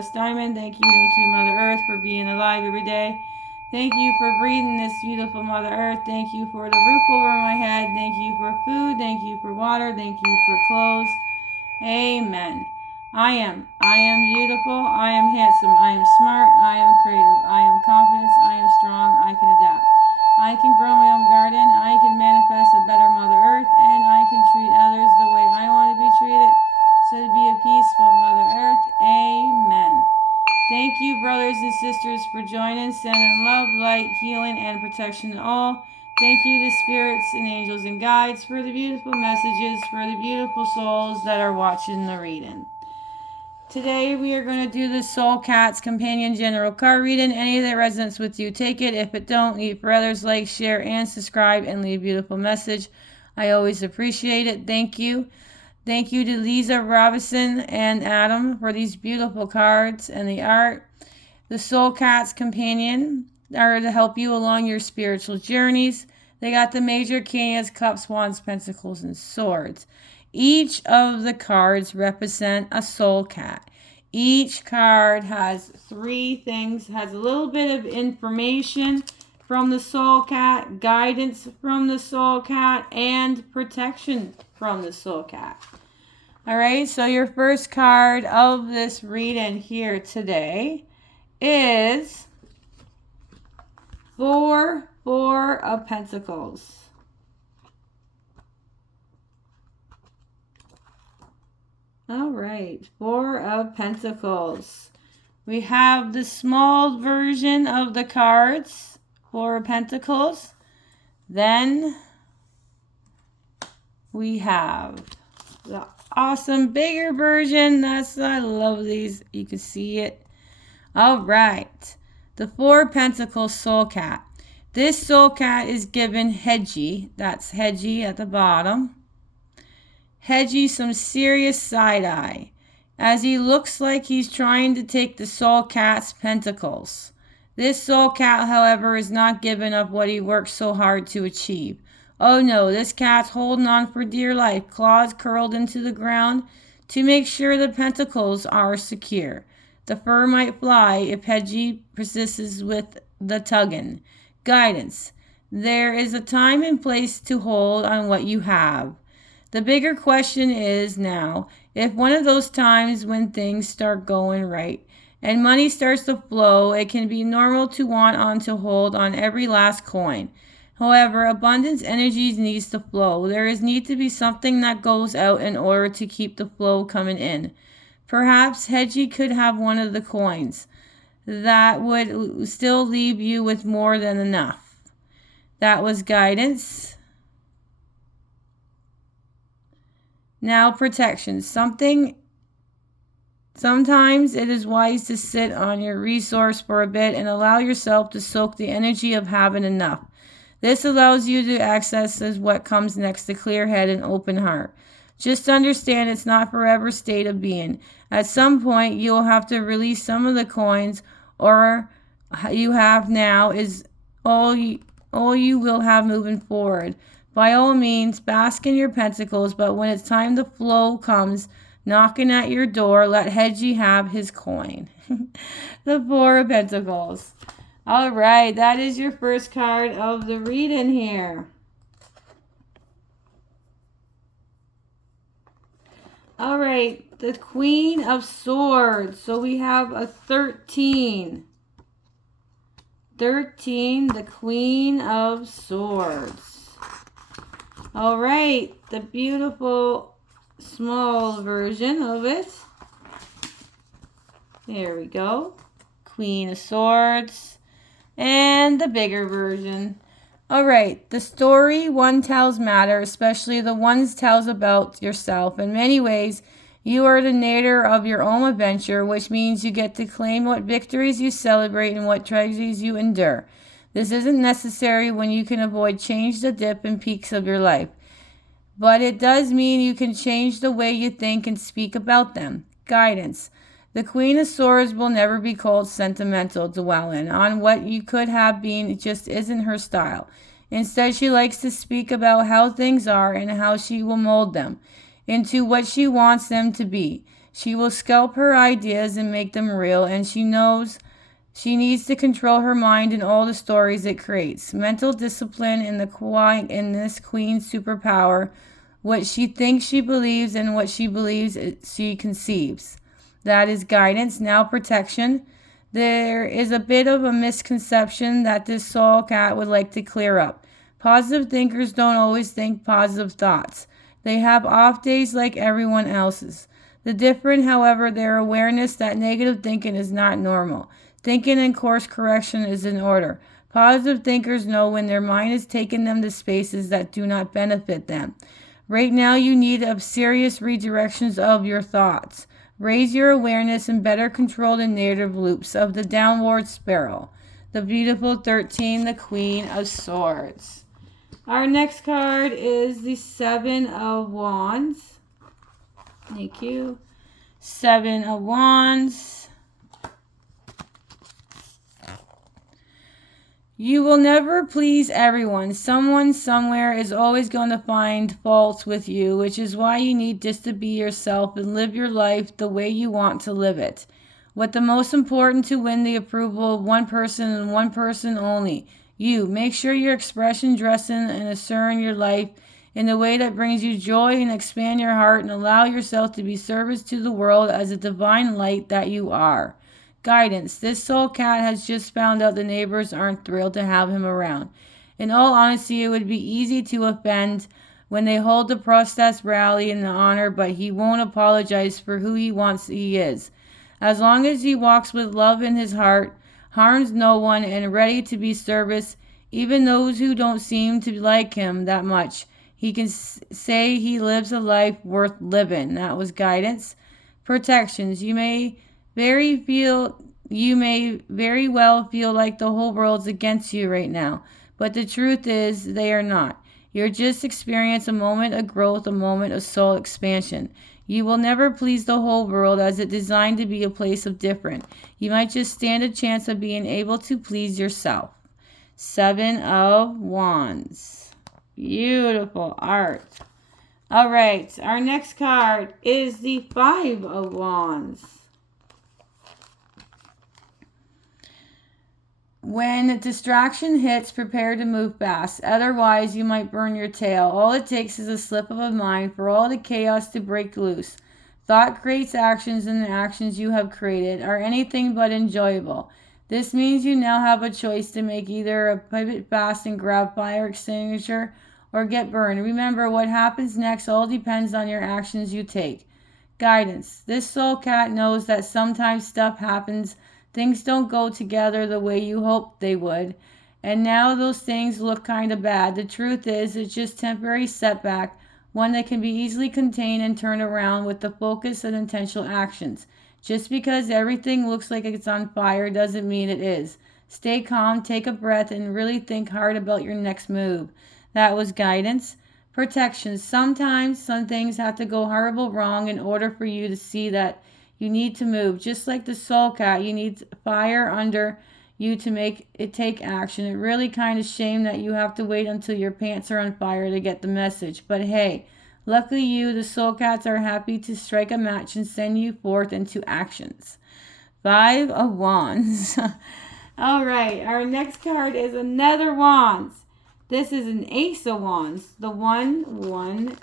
Goddess Diamond. Thank you, Mother Earth, for being alive every day. Thank you for breathing this beautiful Mother Earth. Thank you for the roof over my head. Thank you for food. Thank you for water. Thank you for clothes. Amen. I am beautiful. I am handsome. I am smart. I am creative. I am confident. I am strong. I can adapt. I can grow my own garden. I can manifest a better Mother Earth. And I can treat others the way I want to be treated. So to be a peaceful Mother Earth. Amen. Thank you, brothers and sisters, for joining, sending love, light, healing, and protection to all. Thank you to spirits and angels and guides for the beautiful messages, for the beautiful souls that are watching the reading. Today we are going to do the Soul Cats Companion General Card Reading. Any that resonates with you, take it. If it don't, leave for others, like, share, and subscribe, and leave a beautiful message. I always appreciate it. Thank you. Thank you to Lisa Robinson and Adam for these beautiful cards and the art. The Soul Cats Companion are to help you along your spiritual journeys. They got the Major Arcanas, Cups, Wands, Pentacles, and Swords. Each of the cards represent a soul cat. Each card has 3 things, has a little bit of information from the soul cat, guidance from the soul cat, and protection from the soul cat. Alright, so your first card of this reading here today is 4 of Pentacles. Alright, 4 of Pentacles. We have the small version of the cards, 4 of Pentacles. Then we have the awesome bigger version. I love these. You can see it. Alright, the 4 of Pentacles Soul Cat. This soul cat is given Hedgie. That's Hedgie at the bottom. Hedgie some serious side-eye, as he looks like he's trying to take the soul cat's pentacles. This soul cat, however, is not giving up what he worked so hard to achieve. Oh no, this cat's holding on for dear life, claws curled into the ground to make sure the pentacles are secure. The fur might fly if Hedgie persists with the tugging. Guidance. There is a time and place to hold on what you have. The bigger question is now, if one of those times when things start going right and money starts to flow, it can be normal to want on to hold on every last coin. However, abundance energies needs to flow. There is need to be something that goes out in order to keep the flow coming in. Perhaps Hedgie could have one of the coins. That would still leave you with more than enough. That was guidance. Now protection. Sometimes it is wise to sit on your resource for a bit and allow yourself to soak the energy of having enough. This allows you to access what comes next, a clear head and open heart. Just understand it's not forever state of being. At some point, you'll have to release some of the coins, or you have now is all you will have moving forward. By all means, bask in your pentacles, but when it's time the flow comes knocking at your door, let Hedgie have his coin. The 4 of Pentacles. All right, that is your first card of the reading here. All right, the Queen of Swords. So we have a 13. 13, the Queen of Swords. All right, the beautiful small version of it. There we go. Queen of Swords. And the bigger version. All right, the story one tells matter, especially the ones tells about yourself. In many ways, you are the narrator of your own adventure, which means you get to claim what victories you celebrate and what tragedies you endure. This isn't necessary when you can avoid change the dip and peaks of your life. But it does mean you can change the way you think and speak about them. Guidance. The Queen of Swords will never be called sentimental, dwelling on what you could have been. It just isn't her style. Instead, she likes to speak about how things are and how she will mold them into what she wants them to be. She will scalp her ideas and make them real, and she knows she needs to control her mind and all the stories it creates. Mental discipline in this queen's superpower. What she thinks she believes and what she believes she conceives. That is guidance. Now protection. There is a bit of a misconception that this soul cat would like to clear up. Positive thinkers don't always think positive thoughts. They have off days like everyone else's. The difference, however, their awareness that negative thinking is not normal. Thinking and course correction is in order. Positive thinkers know when their mind is taking them to spaces that do not benefit them. Right now you need serious redirections of your thoughts. Raise your awareness and better control the narrative loops of the downward spiral. The beautiful 13, the Queen of Swords. Our next card is the 7 of Wands. Thank you. 7 of Wands. You will never please everyone. Someone somewhere is always going to find faults with you, which is why you need just to be yourself and live your life the way you want to live it. What the most important to win the approval of one person and one person only. You. Make sure your expression, dressing, and assuring your life in a way that brings you joy and expand your heart and allow yourself to be service to the world as a divine light that you are. Guidance. This soul cat has just found out the neighbors aren't thrilled to have him around. In all honesty, it would be easy to offend when they hold the protest rally in the honor, but he won't apologize for who he is. As long as he walks with love in his heart, harms no one, and ready to be service, even those who don't seem to like him that much, he can say he lives a life worth living. That was guidance. Protections. You may very well feel like the whole world's against you right now, but the truth is they are not. You're just experiencing a moment of growth, a moment of soul expansion. You will never please the whole world as it's designed to be a place of different. You might just stand a chance of being able to please yourself. 7 of Wands. Beautiful art. All right, our next card is the 5 of Wands. When distraction hits, prepare to move fast. Otherwise, you might burn your tail. All it takes is a slip of a mind for all the chaos to break loose. Thought creates actions, and the actions you have created are anything but enjoyable. This means you now have a choice to make: either pivot fast and grab fire extinguisher or get burned. Remember, what happens next all depends on your actions you take. Guidance. This soul cat knows that sometimes stuff happens. Things don't go together the way you hoped they would, and now those things look kind of bad. The truth is, it's just temporary setback, one that can be easily contained and turned around with the focus and intentional actions. Just because everything looks like it's on fire doesn't mean it is. Stay calm, take a breath, and really think hard about your next move. That was guidance. Protection. Sometimes some things have to go horrible wrong in order for you to see that you need to move. Just like the soul cat, you need fire under you to make it take action. It really kind of shame that you have to wait until your pants are on fire to get the message. But hey, luckily you, the soul cats, are happy to strike a match and send you forth into actions. 5 of Wands. All right, our next card is another Wands. This is an Ace of Wands. The 1,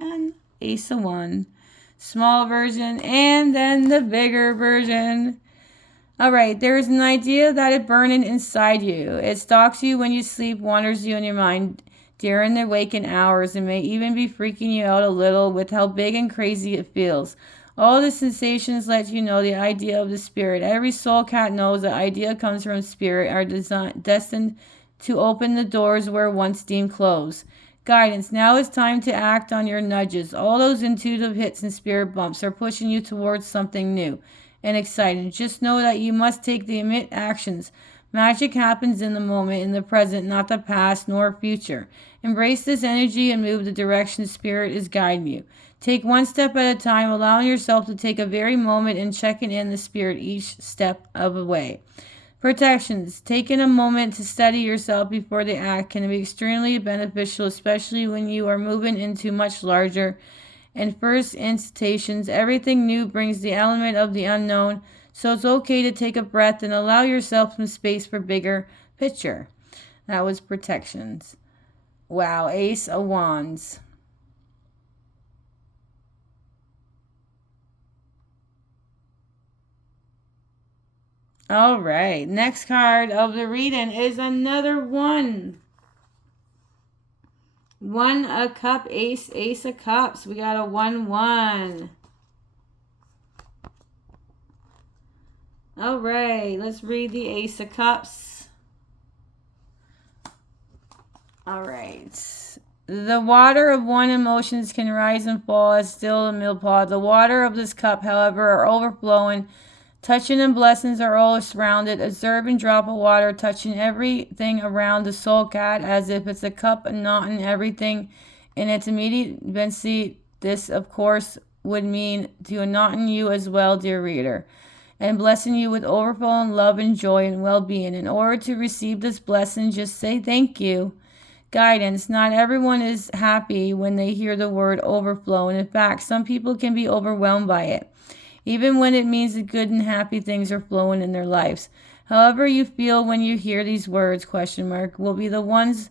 and Ace of Wands. Small version, and then the bigger version. All right, there is an idea that is burning inside you. It stalks you when you sleep, wanders you in your mind during the waking hours, and may even be freaking you out a little with how big and crazy it feels. All the sensations let you know the idea of the spirit. Every soul cat knows the idea comes from spirit, are destined to open the doors where once deemed closed. Guidance. Now it's time to act on your nudges. All those intuitive hits and spirit bumps are pushing you towards something new and exciting. Just know that you must take the immediate actions. Magic happens in the moment, in the present, not the past nor future. Embrace this energy and move the direction spirit is guiding you. Take one step at a time, allowing yourself to take a very moment and checking in the spirit each step of the way. Protections. Taking a moment to steady yourself before the act can be extremely beneficial, especially when you are moving into much larger and first incitations. Everything new brings the element of the unknown, so it's okay to take a breath and allow yourself some space for bigger picture. That was protections. Wow, Ace of Wands. All right, next card of the reading is another one. One a cup, ace, ace of cups. We got a 1-1. All right, let's read the ace of cups. All right. The water of one emotions can rise and fall as still a millpond. The water of this cup, however, are overflowing. Touching and blessings are all surrounded. Observing drop of water touching everything around the soul cat as if it's a cup and not in everything in its immediate vicinity. This, of course, would mean to not in you as well, dear reader, and blessing you with overflowing love and joy and well-being. In order to receive this blessing, just say thank you. Guidance. Not everyone is happy when they hear the word overflow, and in fact, some people can be overwhelmed by it, even when it means that good and happy things are flowing in their lives. However you feel when you hear these words, will be the ones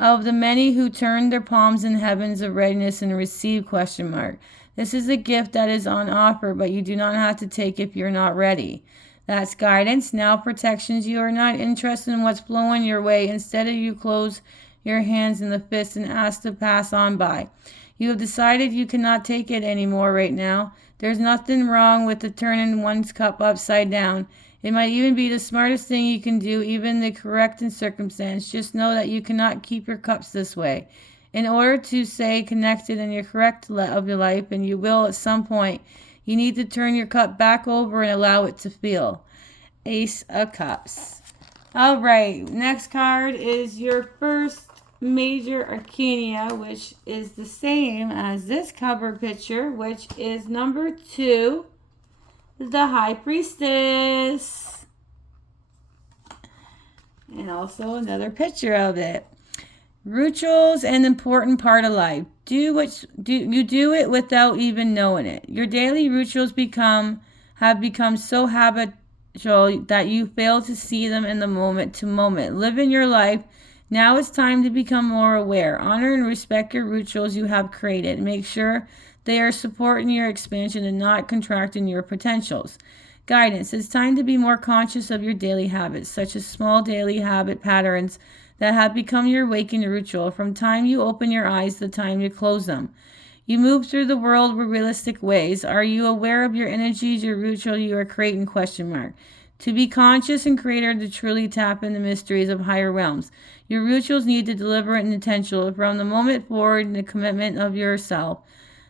of the many who turn their palms in heavens of readiness and receive, This is a gift that is on offer, but you do not have to take if you're not ready. That's guidance. Now protections. You are not interested in what's flowing your way. Instead, you close your hands in the fist and ask to pass on by. You have decided you cannot take it anymore right now. There's nothing wrong with the turning one's cup upside down. It might even be the smartest thing you can do, even the correct in circumstance. Just know that you cannot keep your cups this way. In order to stay connected in your correct of your life, and you will at some point, you need to turn your cup back over and allow it to feel. Ace of Cups. All right, next card is your first major arcana, which is the same as this cover picture, which is number 2, the High Priestess, and also another picture of it. Rituals, an important part of life. You do it without even knowing it. Your daily rituals have become so habitual that you fail to see them in the moment to moment. Living your life. Now it's time to become more aware. Honor and respect your rituals you have created. Make sure they are supporting your expansion and not contracting your potentials. Guidance. It's time to be more conscious of your daily habits, such as small daily habit patterns that have become your waking ritual from time you open your eyes to the time you close them. You move through the world with realistic ways. Are you aware of your energies, your ritual you are creating? To be conscious and creator to truly tap into the mysteries of higher realms. Your rituals need to deliberate and intentional from the moment forward in the commitment of yourself.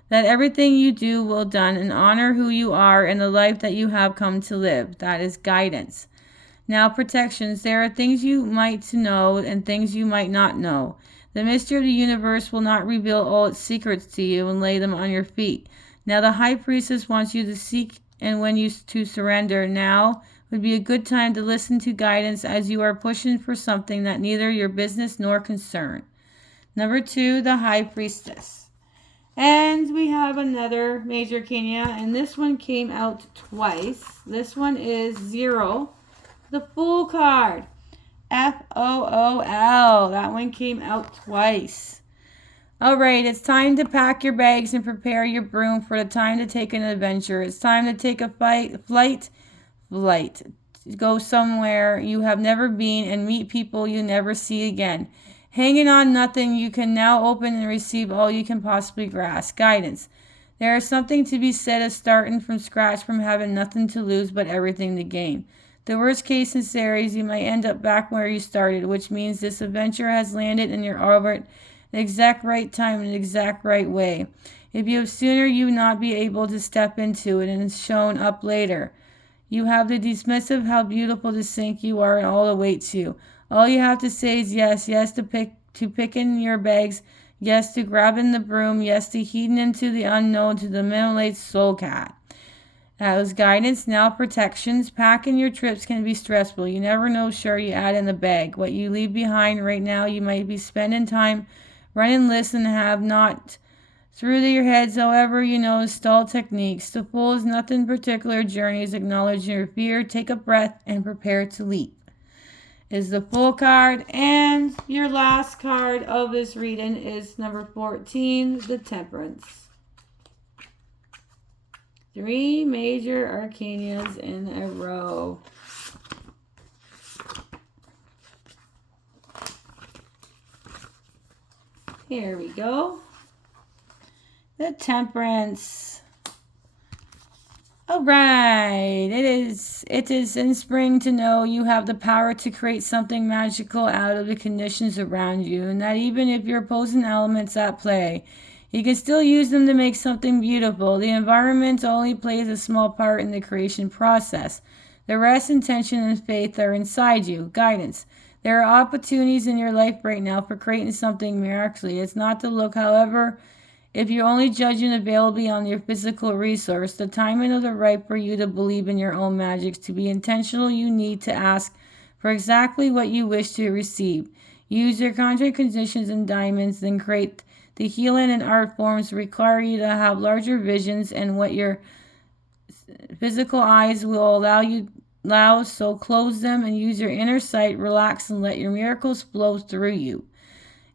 That everything you do will done and honor who you are and the life that you have come to live. That is guidance. Now protections. There are things you might know and things you might not know. The mystery of the universe will not reveal all its secrets to you and lay them on your feet. Now the High Priestess wants you to seek and when you to surrender. Now would be a good time to listen to guidance as you are pushing for something that neither your business nor concern. Number 2, the High Priestess. And we have another major arcana, and this one came out twice. This one is 0, the Fool card. F-O-O-L. That one came out twice. All right, it's time to pack your bags and prepare your broom for the time to take an adventure. It's time to take a flight. Go somewhere you have never been and meet people you never see again. Hanging on nothing, you can now open and receive all you can possibly grasp. Guidance. There is something to be said as starting from scratch, from having nothing to lose but everything to gain. The worst case scenario is you might end up back where you started, which means this adventure has landed in your orbit the exact right time in the exact right way. If you have sooner, you will not be able to step into it and it's shown up later. You have the dismissive how beautiful to think you are and all awaits you. All you have to say is yes to picking your bags, yes to grabbing the broom, yes to heading into the unknown to the middle-aged soul cat. That was guidance. Now protections. Packing your trips can be stressful. You never know sure you add in the bag. What you leave behind right now, you might be spending time running lists and have not through your heads, however, you know, stall techniques. The Fool is nothing particular. Journeys, acknowledge your fear, take a breath, and prepare to leap. Is the Fool card. And your last card of this reading is number 14, the Temperance. 3 major arcanas in a row. Here we go. The Temperance. All right. It is in spring to know you have the power to create something magical out of the conditions around you, and that even if you're opposing elements at play, you can still use them to make something beautiful. The environment only plays a small part in the creation process. The rest, intention, and faith are inside you. Guidance. There are opportunities in your life right now for creating something miraculous. It's not to look, however, if you're only judging availability on your physical resource, the timing of the right for you to believe in your own magic. To be intentional, you need to ask for exactly what you wish to receive. Use your contract conditions and diamonds, then create. The healing and art forms require you to have larger visions and what your physical eyes will allow, so close them and use your inner sight, relax, and let your miracles flow through you.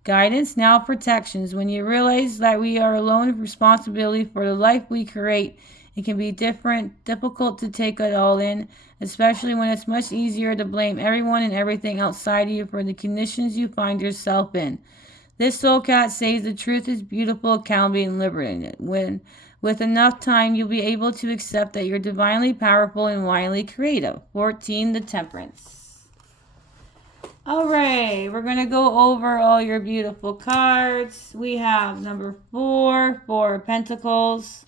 Guidance, now protections. When you realize that we are alone with responsibility for the life we create, it can be difficult to take it all in, especially when it's much easier to blame everyone and everything outside of you for the conditions you find yourself in. This soul cat says the truth is beautiful, it can be liberating. With enough time, you'll be able to accept that you're divinely powerful and wildly creative. 14, the Temperance. All right, we're going to go over all your beautiful cards. We have number 4, 4 of Pentacles.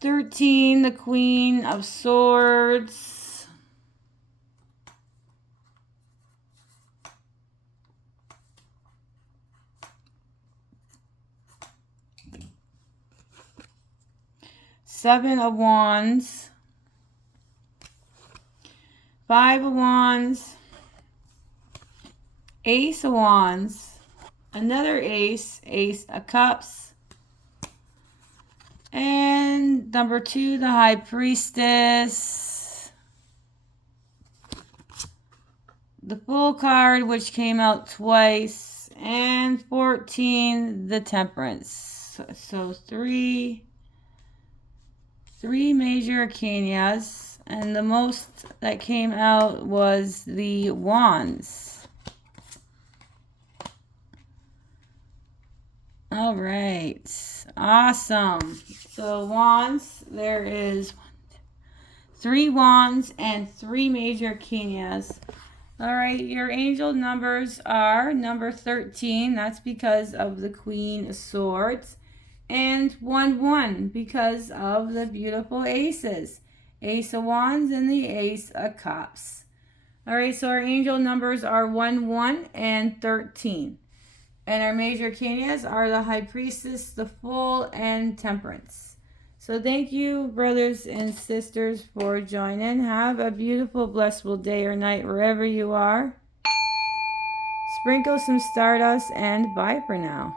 13, the Queen of Swords. 7 of Wands, 5 of Wands, Ace of Wands, another Ace, Ace of Cups, and number 2, the High Priestess, the Fool card, which came out twice, and 14, the Temperance. So three major arcanas, and the most that came out was the Wands. All right, awesome. So Wands, there is 3 Wands and 3 major arcanas. All right, your angel numbers are number 13. That's because of the Queen of Swords. And 1-1 because of the beautiful aces. Ace of Wands and the Ace of Cups. All right, so our angel numbers are 1-1 and 13. And our major arcanas are the High Priestess, the Fool, and Temperance. So thank you, brothers and sisters, for joining. Have a beautiful, blissful day or night wherever you are. Sprinkle some stardust and bye for now.